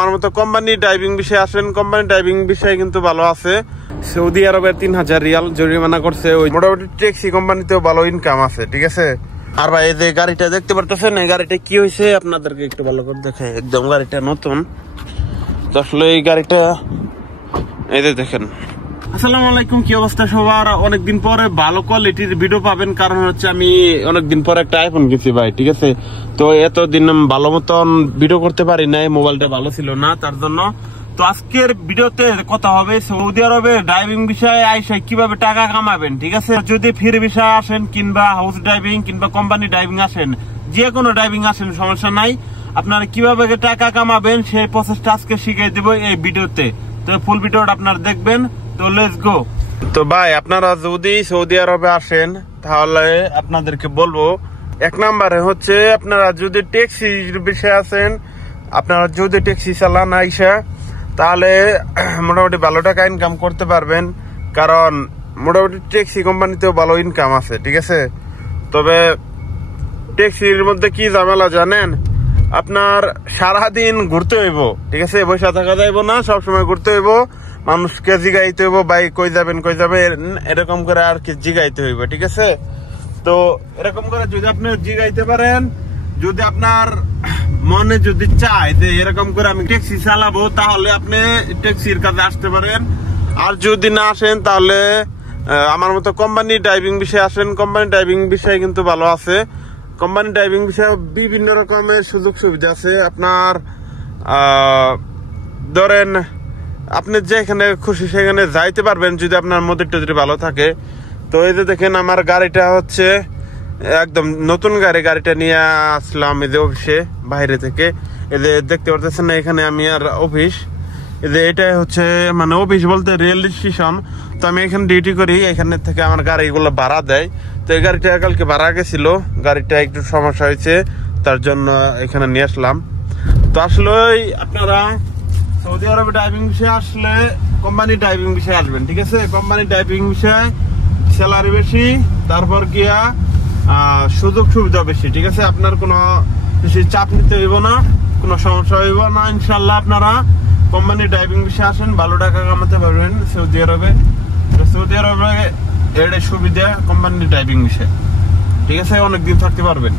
আমার মতো company driving বিষয়ে আসেন, কোম্পানি ড্রাইভিং বিষয়ে কিন্তু ভালো আছে। সৌদি আরবের 3000 রিয়াল জরিমানা করছে। ওই মোটামুটি ট্যাক্সি কোম্পানিতেও ভালো ইনকাম আছে, ঠিক আছে। আর ভাই এই যে গাড়িটা দেখতে পারতেছেন, এই গাড়িটা কি হয়েছে আপনাদেরকে একটু ভালো করে দেখাই। একদম গাড়িটা নতুন। তো আসলে এই গাড়িটা এই যে দেখেন। আসসালামু আলাইকুম, কি অবস্থা সবার? অনেকদিন পরে ভালো কোয়ালিটির ভিডিও পাবেন, কারণ হচ্ছে আমি অনেকদিন পরে একটা আইফোন কিনছি ভাই, ঠিক আছে। তো এতদিন ভালো মতন ভিডিও করতে পারি নাই, মোবাইলটা ভালো ছিল না, তার জন্য। তো আজকের ভিডিওতে কথা হবে সৌদি আরবে ড্রাইভিং বিষয়ে আইসা কিভাবে টাকা কামাবেন, ঠিক আছে। যদি ফ্রি বিষয়ে আসেন কিংবা হাউস ড্রাইভিং কিংবা কোম্পানি ড্রাইভিং আসেন, যে কোনো ড্রাইভিং আসেন সমস্যা নাই, আপনারা কিভাবে টাকা কামাবেন সেই প্রসেসটা আজকে শিখিয়ে দেবো এই ভিডিওতে। তো ফুল ভিডিওটা আপনারা দেখবেন। তো লেটস গো। তো ভাই আপনারা যদি সৌদি আরবে আসেন তাহলে আপনাদেরকে বলবো, এক নম্বরে হচ্ছে আপনারা যদি ট্যাক্সির বিষয়ে আছেন, আপনারা যদি ট্যাক্সি চালান আইসা, তাহলে মোটামুটি ভালো টাকা ইনকাম করতে পারবেন, কারণ মোটামুটি ট্যাক্সি কোম্পানিতেও ভালো ইনকাম আছে, ঠিক আছে। তবে ট্যাক্সির মধ্যে কি ঝামেলা জানেন, আপনার সারাদিন ঘুরতে হইব, ঠিক আছে। বসে থাকা যাইব না, সবসময় ঘুরতে হইব, মানুষকে জিগাইতে হইব ভাই কই যাবেন কই যাবেন, এরকম করে আর কি জিগাইতে হইব, ঠিক আছে। তো এরকম করে যদি আপনি জিগাইতে পারেন, যদি আপনার মনে যদি চায় যে এরকম করে আমি ট্যাক্সি চালাবো, তাহলে আপনি ট্যাক্সির কাছে আসতে পারেন। আর যদি না আসেন তাহলে আমার মতো কোম্পানি ড্রাইভিং বিষয়ে আসেন, কোম্পানি ড্রাইভিং বিষয়ে কিন্তু ভালো আছে। কোম্পানি ড্রাইভিং বিষয়ে বিভিন্ন রকমের সুযোগ সুবিধা আছে। আপনার ধরেন আপনি যেখানে খুশি সেখানে যাইতে পারবেন, যদি আপনার মোটর টোটর ভালো থাকে। তো এই যে দেখেন আমার গাড়িটা হচ্ছে একদম নতুন গাড়ি, গাড়িটা নিয়ে আসলাম এই যে অফিসে বাইরে থেকে। এই যে দেখতে পারতেছেন না, এখানে আমি আর অফিস, এই যে এটাই হচ্ছে মানে অফিস বলতে রেল স্টেশন। তো আমি এখানে ডিউটি করি, এখানে থেকে আমার গাড়িগুলো ভাড়া দেয়। তো এই গাড়িটা কালকে ভাড়া গেছিল, গাড়িটা একটু সমস্যা হয়েছে, তার জন্য এখানে নিয়ে আসলাম। তো আসলে আপনারা সৌদি আরবে ড্রাইভিং বিষয়ে আসলে কোম্পানি ড্রাইভিং বিষয়ে আসবেন, ঠিক আছে। কোম্পানি ড্রাইভিং বিষয়ে স্যালারি বেশি, তারপর গিয়া সুযোগ সুবিধা বেশি, ঠিক আছে। আপনার কোনো বেশি চাপ নিতে হইব না, কোনো সমস্যা হইব না। ইনশাল্লাহ আপনারা কোম্পানি ড্রাইভিং বিষয়ে আসেন, ভালো টাকা কামাতে পারবেন সৌদি আরবে। সৌদি আরবে এটাই সুবিধা কোম্পানি ড্রাইভিং বিষয়ে, ঠিক আছে। অনেকদিন থাকতে পারবেন।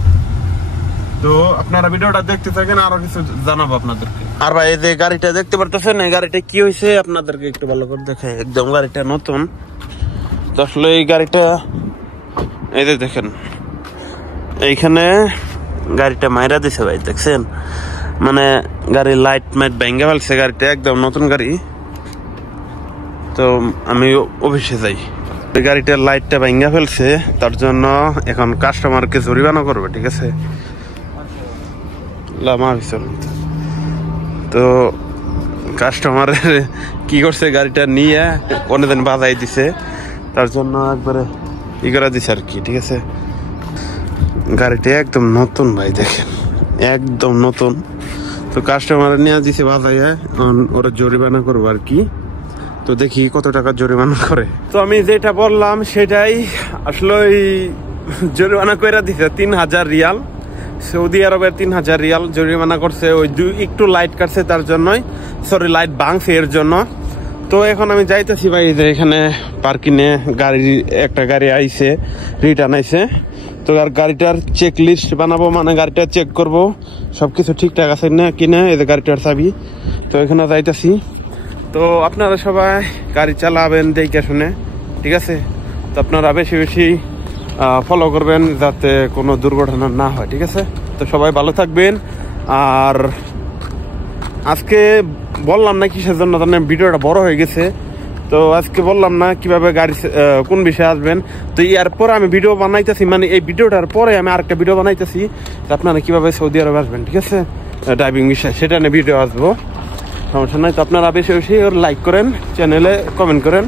তো আপনারা ভিডিওটা দেখতে থাকেন, আরো কিছু জানাবো আপনাদেরকে। আর ভাই এই যে গাড়িটা দেখতে পারতেছেন, এই গাড়িটা কি হয়েছে আপনাদেরকে একটু ভালো করে দেখাই। একদম গাড়িটা নতুন। তো আসলে এই গাড়িটা এই যে দেখেন, এইখানে গাড়িটা মাইরা দিছে ভাই, দেখছেন, মানে গাড়ির লাইট মাইট ভেঙে ফেলছে। গাড়িটা একদম নতুন গাড়ি। তো আমি অফিসে যাই, এই গাড়িটার লাইটটা ভেঙে ফেলছে, তার জন্য এখন কাস্টমারকে জরিমানা করবে, ঠিক আছে। তো কাস্টমারের কি করছে, গাড়িটা নিয়ে অনেকদিন বাজাই দিছে, তার জন্য একবারে ই করে দিছে আর কি, ঠিক আছে। গাড়িটা একদম নতুন ভাই, দেখেন একদম নতুন। তো কাস্টমার নিয়ে দিছে বাজাইয়া, ওরা জরিমানা করবো আর কি। তো দেখি কত টাকা জরিমানা করে। তো আমি যেটা বললাম সেটাই, আসলে জরিমানা করে দিছে 3000 রিয়াল। সৌদি আরবের 3000 রিয়াল জরিমানা করছে। ওই একটু লাইট কাটছে তার জন্যই, সরি লাইট ভাঙছে এর জন্য। তো এখন আমি যাইতেছি ভাই, যে এখানে পার্কিং এ একটা গাড়ি আইছে, রিটার্ন আইছে। তো আর গাড়িটার চেক লিস্ট বানাবো, মানে গাড়িটা চেক করবো সবকিছু ঠিকঠাক আছে না কিনা। এই যে গাড়িটার চাবি। তো এখানে যাইতেছি। তো আপনারা সবাই গাড়ি চালাবেন দেখে শুনে, ঠিক আছে। তো আপনারা বেশি বেশি ফলো করবেন যাতে কোনো দুর্ঘটনা না হয়, ঠিক আছে। তো সবাই ভালো থাকবেন। আর আজকে বললাম না কিসের জন্য, ভিডিওটা বড় হয়ে গেছে। তো আজকে বললাম না কিভাবে গাড়ি কোন বিষয়ে আসবেন। তো এরপরে আমি ভিডিও বানাইতেছি, মানে এই ভিডিওটার পরে আমি আরেকটা ভিডিও বানাইতেছি আপনারা কিভাবে সৌদি আরবে আসবেন, ঠিক আছে, ড্রাইভিং বিষয়ে, সেটা নিয়ে ভিডিও আসবো, সমস্যা নাই। তো আপনারা বেশি বেশি লাইক করেন, চ্যানেলে কমেন্ট করেন।